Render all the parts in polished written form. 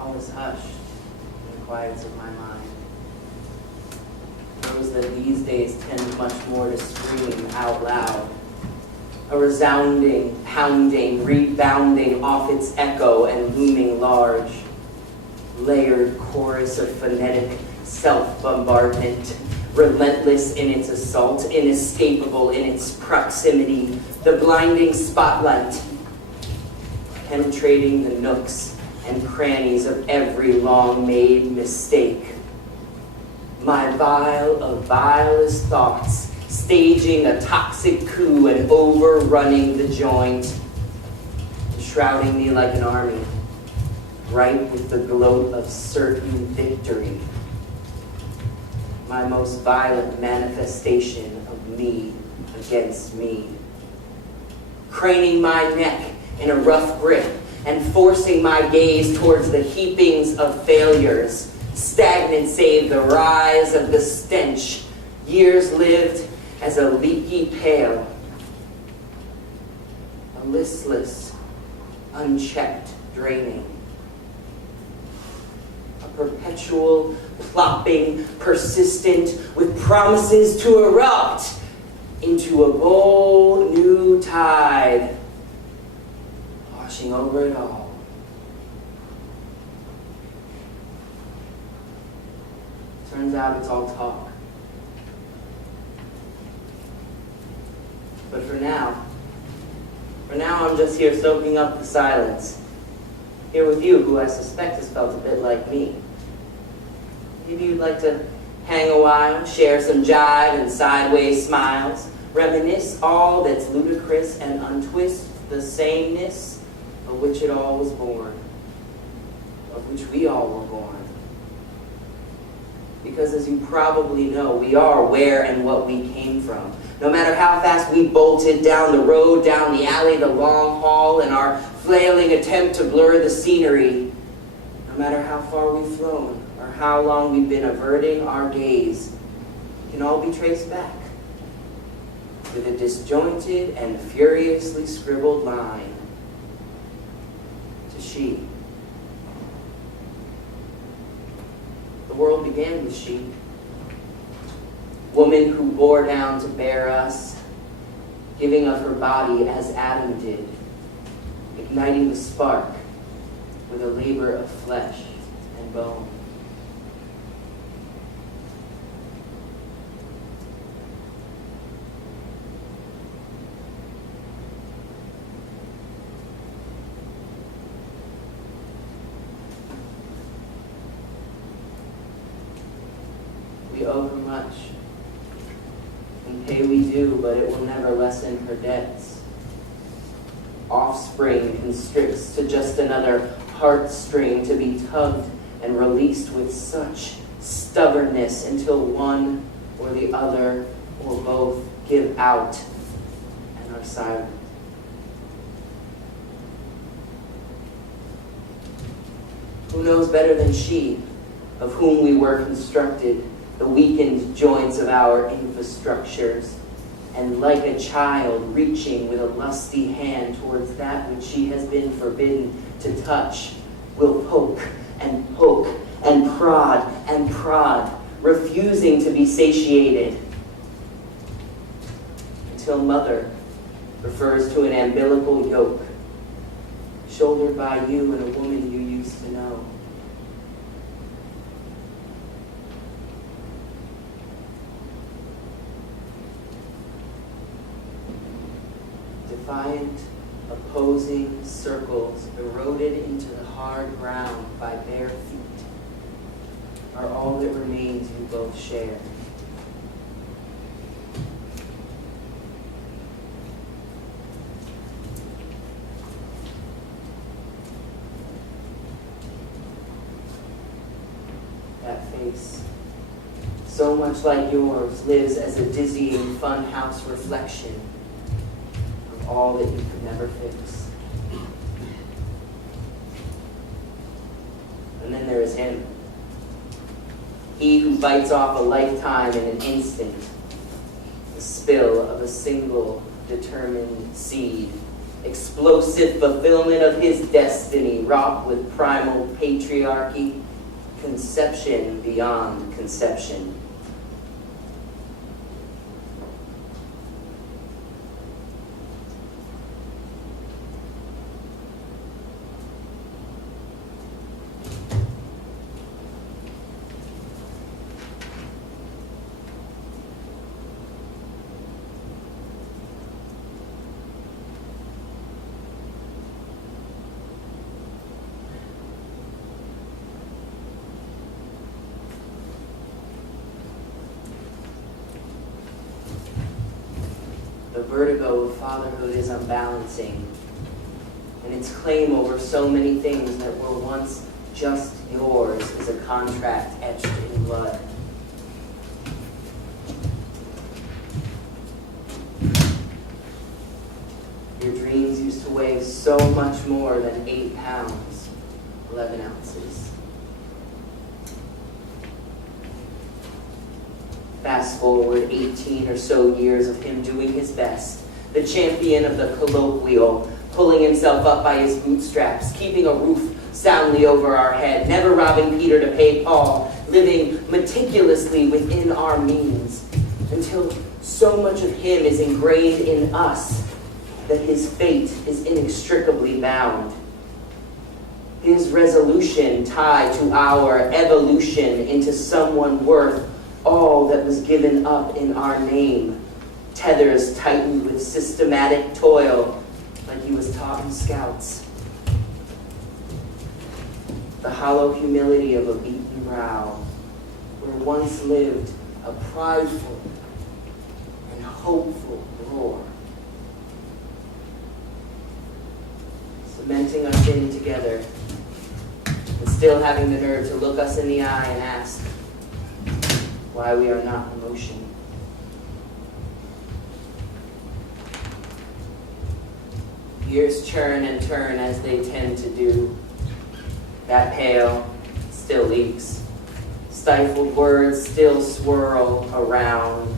All is hushed in the quiets of my mind. Those that these days tend much more to scream out loud. A resounding, pounding, rebounding off its echo and looming large. Layered chorus of phonetic self-bombardment, relentless in its assault, inescapable in its proximity, the blinding spotlight, penetrating the nooks and crannies of every long-made mistake. My vial of vilest thoughts, staging a toxic coup and overrunning the joint, shrouding me like an army, bright with the gloat of certain victory. My most violent manifestation of me against me. Craning my neck in a rough grip and forcing my gaze towards the heapings of failures, stagnant save the rise of the stench, years lived as a leaky pail, a listless, unchecked draining, a perpetual plopping, persistent, with promises to erupt into a bold new tide, washing over it all. Turns out it's all talk. But for now I'm just here soaking up the silence. Here with you, who I suspect has felt a bit like me. Maybe you'd like to hang a while, share some jive and sideways smiles, reminisce all that's ludicrous and untwist the sameness of which it all was born, of which we all were born. Because as you probably know, we are where and what we came from. No matter how fast we bolted down the road, down the alley, the long haul, in our flailing attempt to blur the scenery, no matter how far we've flown, or how long we've been averting our gaze, can all be traced back with a disjointed and furiously scribbled line to she. The world began with she. Woman who bore down to bear us, giving of her body as Adam did, igniting the spark with a labor of flesh and bone. We owe her much, and pay we do, but it will never lessen her debts. Offspring constricts to just another heartstring to be tugged and released with such stubbornness until one or the other or both give out and are silent. Who knows better than she, of whom we were constructed, the weakened joints of our infrastructures, and like a child reaching with a lusty hand towards that which she has been forbidden to touch, will poke and prod, refusing to be satiated, until mother refers to an umbilical yoke, shouldered by you and a woman you used to know. Defiant, opposing circles eroded into the hard ground by bare feet are all that remains you both share. That face, so much like yours, lives as a dizzying funhouse reflection of all that you could never fix. And then there is him. He who bites off a lifetime in an instant, the spill of a single determined seed, explosive fulfillment of his destiny, wrought with primal patriarchy, conception beyond conception. The vertigo of fatherhood is unbalancing, and its claim over so many things that were once just yours is a contract etched in blood. Your dreams used to weigh so much more than 8 pounds, 11 ounces. Fast forward 18 or so years of him doing his best, the champion of the colloquial, pulling himself up by his bootstraps, keeping a roof soundly over our head, never robbing Peter to pay Paul, living meticulously within our means, until so much of him is ingrained in us that his fate is inextricably bound. His resolution tied to our evolution into someone worth all that was given up in our name, tethers tightened with systematic toil like he was taught in Scouts. The hollow humility of a beaten brow, where once lived a prideful and hopeful roar, cementing us in together, and still having the nerve to look us in the eye and ask why we are not emotion. Years churn and turn as they tend to do. That pail still leaks. Stifled words still swirl around.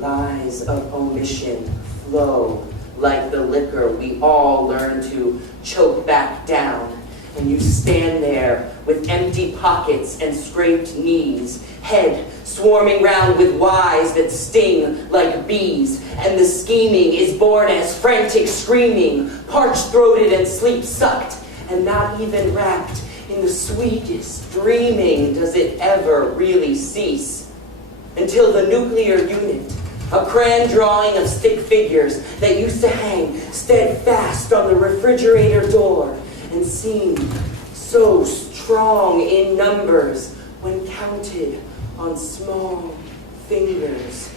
Lies of omission flow like the liquor we all learn to choke back down. And you stand there with empty pockets and scraped knees, head swarming round with whys that sting like bees, and the scheming is born as frantic screaming, parched-throated and sleep-sucked, and not even wrapped in the sweetest dreaming does it ever really cease, until the nuclear unit, a crayon drawing of stick figures that used to hang steadfast on the refrigerator door and seemed so strong in numbers when counted on small fingers,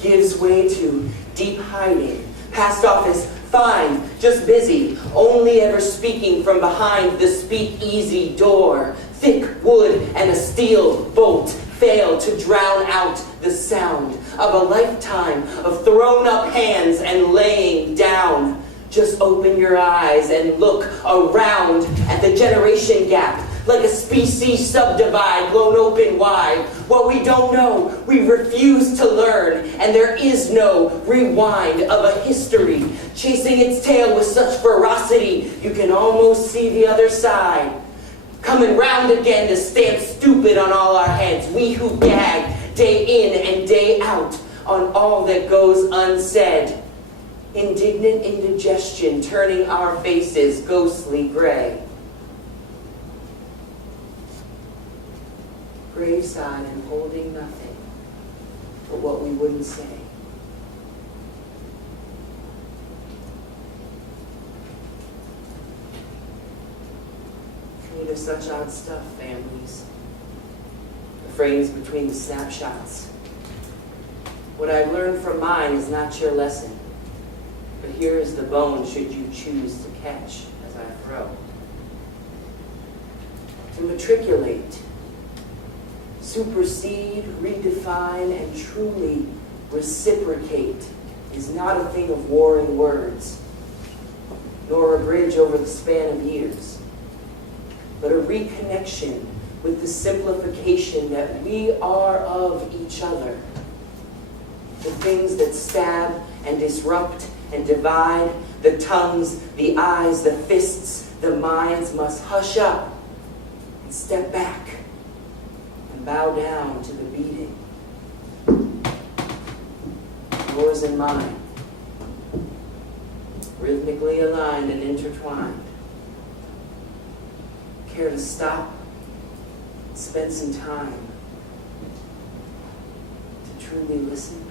gives way to deep hiding, passed off as fine, just busy, only ever speaking from behind the speakeasy door. Thick wood and a steel bolt fail to drown out the sound of a lifetime of thrown-up hands and laying down. Just open your eyes and look around at the generation gap, like a species subdivide blown open wide. What we don't know, we refuse to learn, and there is no rewind of a history, chasing its tail with such ferocity you can almost see the other side. Coming round again to stamp stupid on all our heads, we who gag day in and day out on all that goes unsaid. Indignant indigestion turning our faces ghostly gray. Graveside and holding nothing but what we wouldn't say. Made of such odd stuff, families. The frames between the snapshots. What I've learned from mine is not your lesson. But here is the bone should you choose to catch as I throw. To matriculate, supersede, redefine, and truly reciprocate is not a thing of warring words, nor a bridge over the span of years, but a reconnection with the simplification that we are of each other. The things that stab and disrupt and divide. The tongues, the eyes, the fists, the minds must hush up and step back and bow down to the beating. Yours and mine, rhythmically aligned and intertwined. Care to stop and spend some time to truly listen?